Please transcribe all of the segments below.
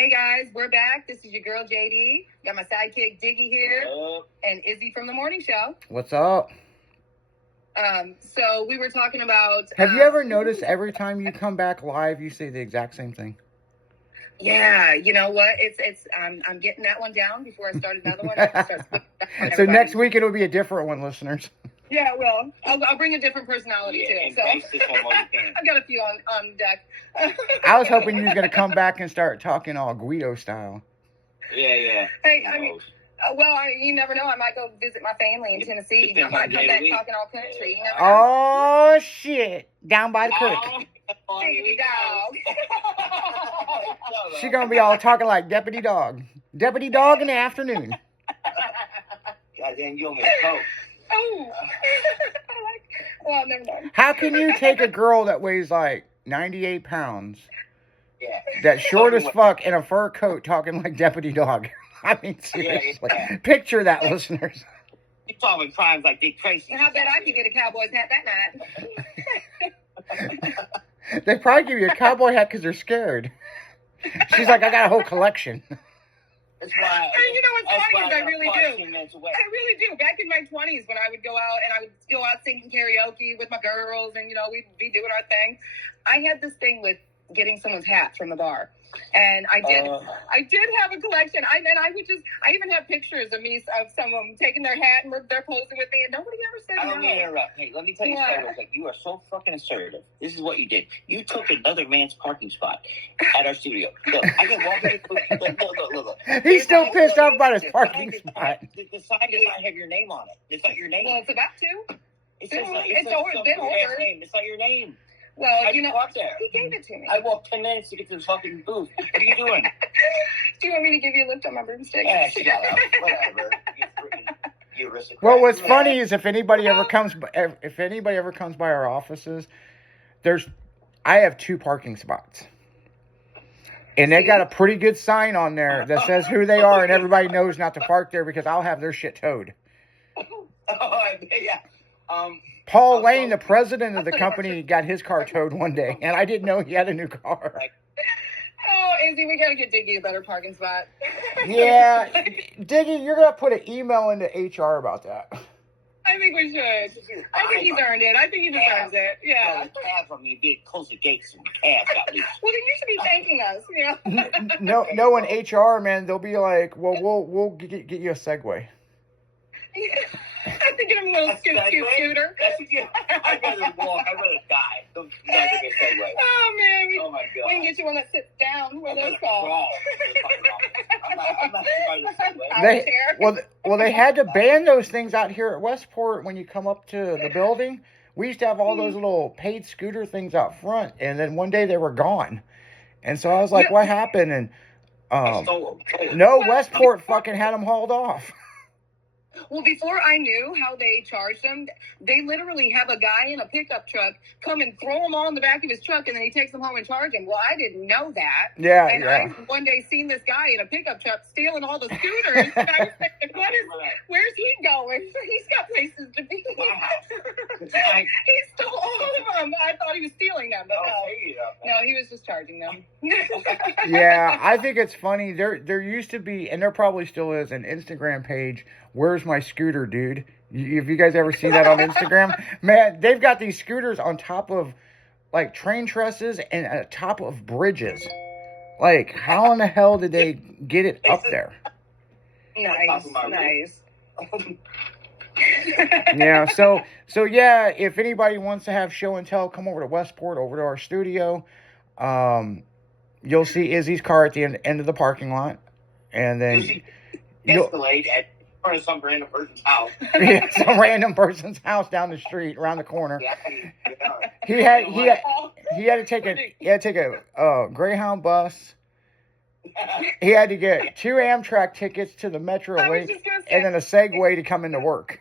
Hey guys, we're back. This is your girl JD. Got my sidekick Diggy here, and Izzy from the morning show. What's up? So we were talking about. Have you ever noticed every time you come back live, you say the exact same thing? Yeah, you know what? It's I'm getting that one down before I start another one. So next week it'll be a different one, listeners. Yeah, well, I'll bring a different personality too. So I've got a few on deck. I was hoping you was gonna come back and start talking all Guido style. Yeah. Hey, I mean, you never know. I might go visit my family in Tennessee. I might come back talking all country. You never know. Oh shit! Down by the creek. Baby dog. She gonna be all talking like Deputy Dog. Deputy Dog in the afternoon. Goddamn, you owe me a Coke. Oh. Well, never mind. How can you take a girl that weighs like 98 pounds, that's short as fuck, in a fur coat talking like Deputy Dog? I mean, seriously. Yeah. Picture that, listeners. You solving crimes like Dick Tracy. How bet I could get a Cowboys hat that night? They probably give you a cowboy hat because they're scared. She's like, I got a whole collection. That's why. And you know what's funny is I really do. Away. I really do. Back in my 20s when I would go out and I would go out singing karaoke with my girls and, we'd be doing our thing. I had this thing with getting someone's hat from the bar. And I did have a collection. I even have pictures of me, of some of them taking their hat and they're posing with me, and nobody ever said no. I don't mean to interrupt. Hey, let me tell you something real quick. You are so fucking assertive. This is what you did. You took another man's parking spot at our studio. Look, I can walk in. Look. He's still pissed off about his parking spot. The sign does not have your name on it. It's not your name. Well, it's about to. It's been ordered. It's not your name. Well, I didn't walk there. He gave it to me. I walked 10 minutes to get to the fucking booth. What are you doing? Do you want me to give you a lift on my broomstick? Yeah, shut up. Whatever. You aristocrat. Well, what's funny is if anybody ever comes by our offices, I have 2 parking spots. And they got a pretty good sign on there that says who they are, and everybody knows not to park there because I'll have their shit towed. Yeah. Paul Lane, the president of the company, got his car towed one day, and I didn't know he had a new car. Oh, Izzy, we gotta get Diggy a better parking spot. Yeah, Diggy, you're gonna put an email into HR about that. I think we should. I think he's earned it. I think he deserves it. Yeah. Calf on me, be close to gates and calf got loose. Well, then you should be thanking us. No, in HR, man, they'll be like, well, we'll get you a Segway. I'm thinking of a little scooter. I'd rather walk. I'd rather die. Don't give me a Segway. Oh, man. Oh, my God. We can get you one that sits down. What are those called? I'm not surprised Well, they had to ban those things out here at Westport when you come up to the building. We used to have all those little paid scooter things out front, and then one day they were gone. And so I was like, what happened? And Westport fucking had them hauled off. Well, before I knew how they charged them, they literally have a guy in a pickup truck come and throw them all in the back of his truck, and then he takes them home and charge them. Well, I didn't know that. Yeah, and I one day seen this guy in a pickup truck stealing all the scooters. And I was thinking, where's he going? He's got places to be. He stole all of them. I thought he was stealing them, but no, he was just charging them. Yeah, I think it's funny. There used to be, and there probably still is, an Instagram page, Where's My Scooter, Dude? Have you guys ever seen that on Instagram? Man, they've got these scooters on top of, like, train trusses and on top of bridges. Like, how in the hell did they get it up there? Nice. Yeah, so yeah, if anybody wants to have show and tell, come over to Westport, over to our studio. You'll see Izzy's car at the end of the parking lot. And then Escalade at front of some random person's house. Yeah, some random person's house down the street, around the corner. He had to take a Greyhound bus. He had to get 2 Amtrak tickets to the Metrolink and then a Segway to come into work.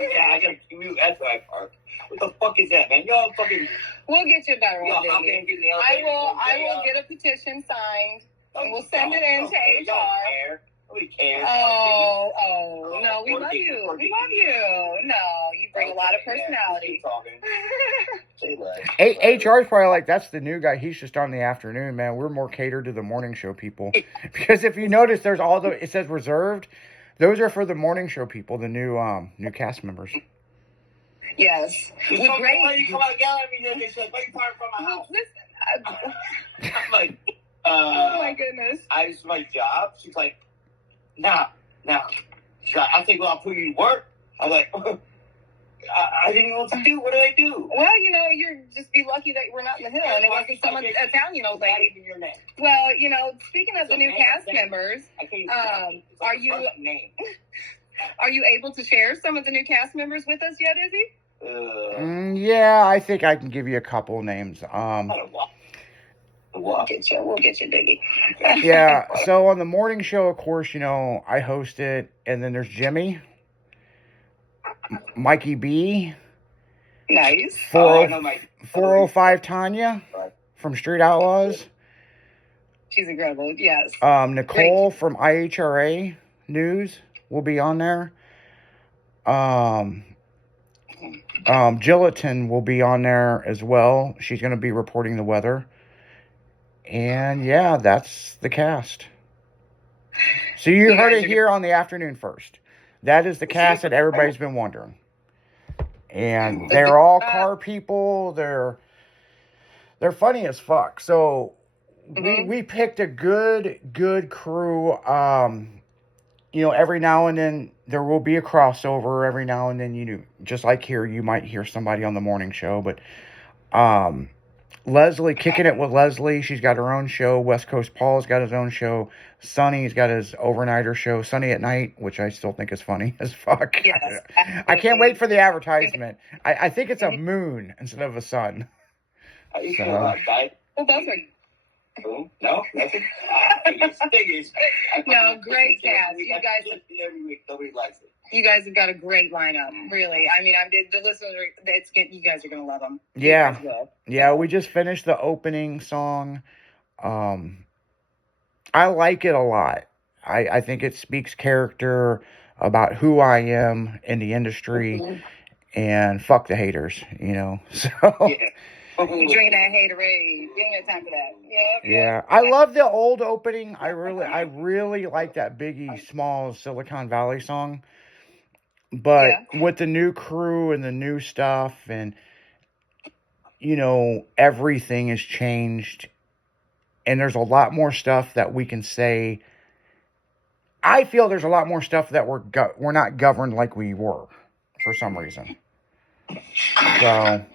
Yeah, I gotta commute. That's why I park. What the fuck is that, man? Y'all fucking. We'll get you a better one. I will get a petition signed and we'll send it in to HR. Nobody cares. No, we love you. We love you. No, you bring a lot of personality. HR is probably like, that's the new guy. He's just on the afternoon, man. We're more catered to the morning show people. Because if you notice, there's it says reserved. Those are for the morning show people, the new cast members. Yes. Well, great. Why you come out yelling at me? They're like, why you talking from my house? I'm like, oh my goodness. This is my job. She's like, nah. She's like, I'll put you to work. I'm like, I didn't know what to do. What did I do? Well, you're just be lucky that we're not in the hill and it wasn't some Italian old lady. Well, speaking of the new cast members, are you able to share some of the new cast members with us yet, Izzy? Yeah, I think I can give you a couple names. We'll get you, Diggy. Yeah, so on the morning show, of course, I host it, and then there's Jimmy, Mikey B. Nice. 405 Tanya from Street Outlaws. She's incredible, yes. Nicole from IHRA News will be on there. Gelatin will be on there as well. She's going to be reporting the weather. And yeah, that's the cast. So you heard it here on the afternoon first. That is the cast that everybody's been wondering. And they're all car people. They're funny as fuck. So we picked a good crew. Every now and then there will be a crossover. Every now and then, just like here, you might hear somebody on the morning show. But Leslie, Kicking It with Leslie, she's got her own show. West Coast Paul's got his own show. Sonny's got his overnighter show, Sunny at Night, which I still think is funny as fuck. Yes, I can't wait for the advertisement. I think it's a moon instead of a sun. Are you sure about that? Well, those are... No, nothing. No, great cast. You guys, every week, nobody likes it. You guys have got a great lineup, really. I mean, the listeners, you guys are going to love them. Yeah. Yeah, we just finished the opening song. I like it a lot. I think it speaks character about who I am in the industry and fuck the haters, So... Yeah. Drinking that haterade. You ain't got time for that. Yeah. I love the old opening. I really like that Biggie Smalls Silicon Valley song. But with the new crew and the new stuff and, everything has changed. And there's a lot more stuff that we can say. I feel there's a lot more stuff that we're not governed like we were for some reason. So...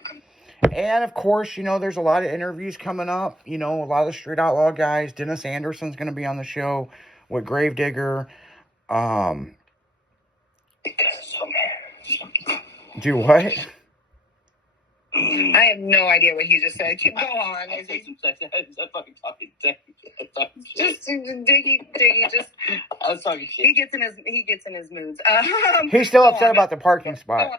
And, of course, there's a lot of interviews coming up. A lot of the Street Outlaw guys. Dennis Anderson's going to be on the show with Gravedigger. Do what? I have no idea what he just said. Go on. I'm fucking talking. Just Diggy, just... I was talking shit. He gets in his moods. He's still upset about the parking spot.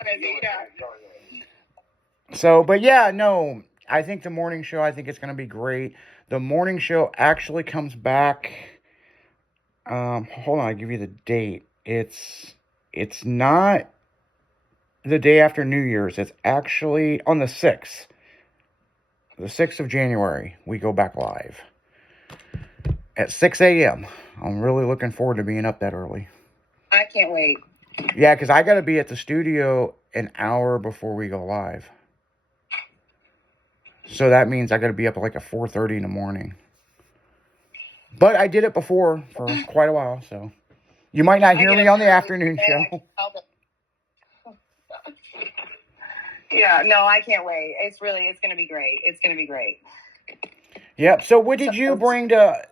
So, but yeah, no, I think the morning show, I think it's going to be great. The morning show actually comes back. Hold on, I'll give you the date. It's not the day after New Year's. It's actually on the 6th. The 6th of January, we go back live. At 6 a.m. I'm really looking forward to being up that early. I can't wait. Yeah, because I got to be at the studio an hour before we go live. So that means I got to be up at like at 4:30 in the morning. But I did it before for quite a while, so you might not hear me on the afternoon show. Yeah, no, I can't wait. It's going to be great. It's going to be great. Yep. So what did you bring to,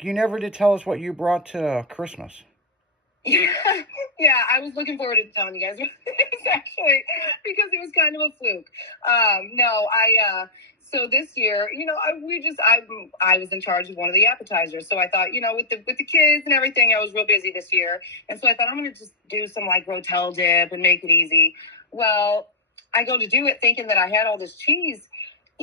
you never did tell us what you brought to Christmas. Yeah, I was looking forward to telling you guys actually, because it was kind of a fluke. So this year, I was in charge of one of the appetizers. So I thought, with the kids and everything, I was real busy this year. And so I thought I'm going to just do some Rotel dip and make it easy. Well, I go to do it thinking that I had all this cheese,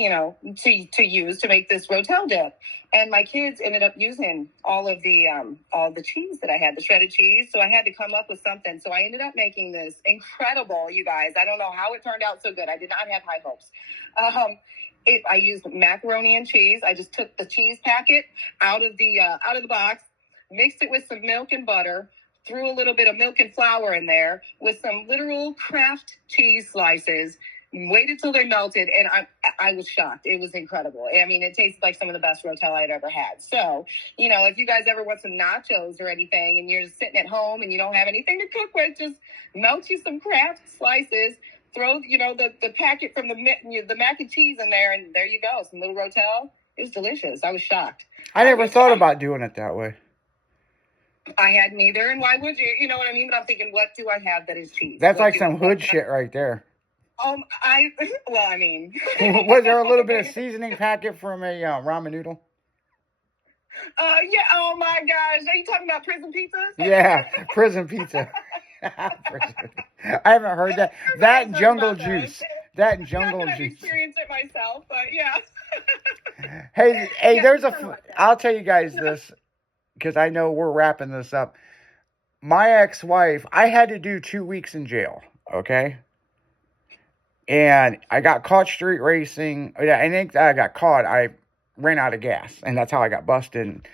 to use to make this Rotel dip. And my kids ended up using all the cheese that I had, the shredded cheese. So I had to come up with something. So I ended up making this incredible, you guys. I don't know how it turned out so good. I did not have high hopes. I used macaroni and cheese. I just took the cheese packet out of the box, mixed it with some milk and butter, threw a little bit of milk and flour in there with some literal Kraft cheese slices, waited till they melted, and I was shocked. It was incredible. I mean, it tasted like some of the best Rotel I'd ever had. So, if you guys ever want some nachos or anything and you're just sitting at home and you don't have anything to cook with, just melt you some Kraft slices, throw, the packet from the mac and cheese in there, and there you go. Some little Rotel. It was delicious. I was shocked. I never thought about doing it that way. I had neither, and why would you? You know what I mean? But I'm thinking, what do I have that is cheese? That's like some hood shit right there. I mean. Was there a little bit of seasoning packet from a ramen noodle? Yeah, oh my gosh. Are you talking about prison pizza? Yeah, prison pizza. I haven't heard that. That jungle juice. That jungle juice. I've experienced it myself, but yeah. Hey, yeah, I'll tell you guys this, because I know we're wrapping this up. My ex-wife, I had to do 2 weeks in jail, okay? And I got caught street racing. I think I got caught. I ran out of gas, and that's how I got busted.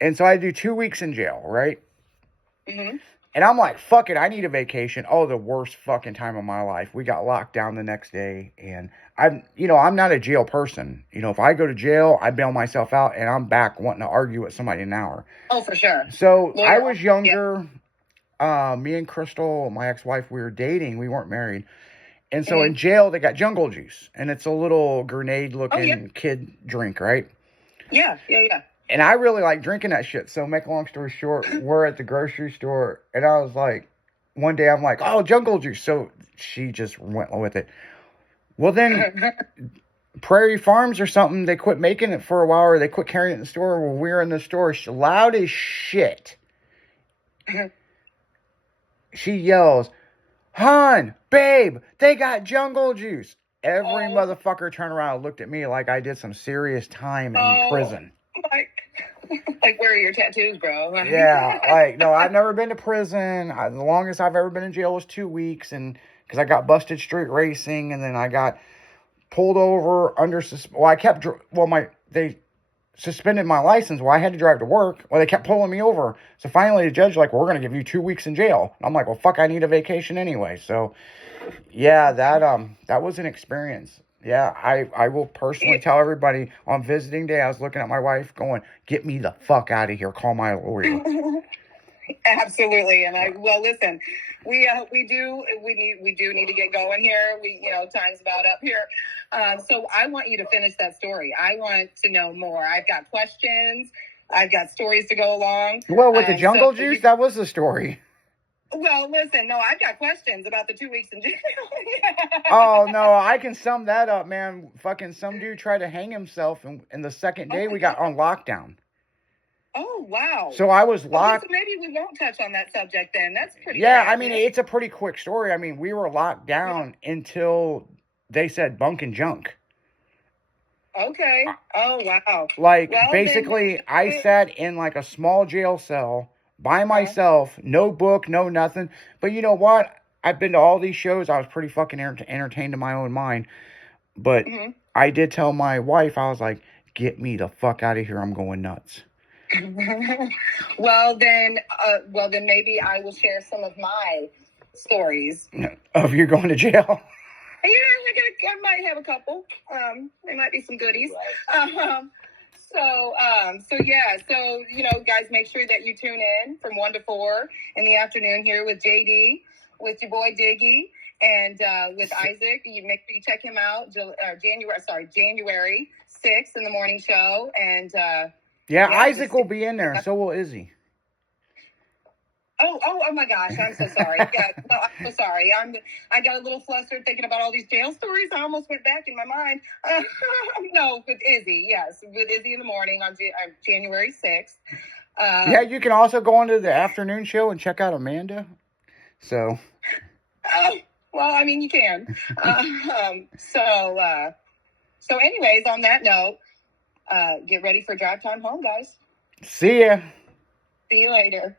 And so I do 2 weeks in jail, right? Mm-hmm. And I'm like, fuck it, I need a vacation. Oh, the worst fucking time of my life. We got locked down the next day, and I'm not a jail person. If I go to jail, I bail myself out, and I'm back wanting to argue with somebody in an hour. Oh, for sure. So I was younger. Yeah. Me and Crystal, my ex-wife, we were dating. We weren't married. And so in jail, they got jungle juice, and it's a little grenade-looking kid drink, right? Yeah. And I really like drinking that shit. So make a long story short, we're at the grocery store, and I was like, one day I'm like, oh, jungle juice. So she just went with it. Well, then Prairie Farms or something, they quit making it for a while, or they quit carrying it in the store. Well, we were in the store, loud as shit. She yells, "Han, babe, they got jungle juice." Every motherfucker turned around and looked at me like I did some serious time in prison. Like, where are your tattoos, bro? Yeah, no, I've never been to prison. The longest I've ever been in jail was 2 weeks, and because I got busted street racing, and then I got pulled over under they suspended my license. Well, I had to drive to work. Well, they kept pulling me over. So finally, the judge we're going to give you 2 weeks in jail. And I'm like, well, fuck, I need a vacation anyway. So, yeah, that was an experience. Yeah, I will personally tell everybody on visiting day, I was looking at my wife going, get me the fuck out of here. Call my lawyer. Absolutely. And listen, we do need to get going here. Time's about up here. So I want you to finish that story. I want to know more. I've got questions. I've got stories to go along. Well, with the jungle juice, that was the story. Well, listen, no, I've got questions about the 2 weeks in jail. Oh, no, I can sum that up, man. Fucking some dude tried to hang himself, and the second day we got on lockdown. Oh, wow. So I was locked. Okay, so maybe we won't touch on that subject then. That's pretty Yeah, bad. I mean, it's a pretty quick story. I mean, we were locked down until they said bunk and junk. Okay. Oh, wow. Basically, I sat in like a small jail cell by myself, no book, no nothing. But you know what? I've been to all these shows. I was pretty fucking entertained in my own mind. But I did tell my wife, I was like, get me the fuck out of here. I'm going nuts. Well, then maybe I will share some of my stories. Of you going to jail? I might have a couple. There might be some goodies. So guys, make sure that you tune in from 1 to 4 in the afternoon here with JD, with your boy Diggy, and with Isaac. You make sure you check him out. January 6th in the morning show, and Isaac will be in there. So will Izzy. Oh my gosh, I'm so sorry. Yeah, no, I'm so sorry. I got a little flustered thinking about all these jail stories. I almost went back in my mind. No, with Izzy, yes. With Izzy in the morning on January 6th. You can also go onto the afternoon show and check out Amanda. So. Well, I mean, you can. So, anyways, on that note, get ready for drive time home, guys. See ya. See you later.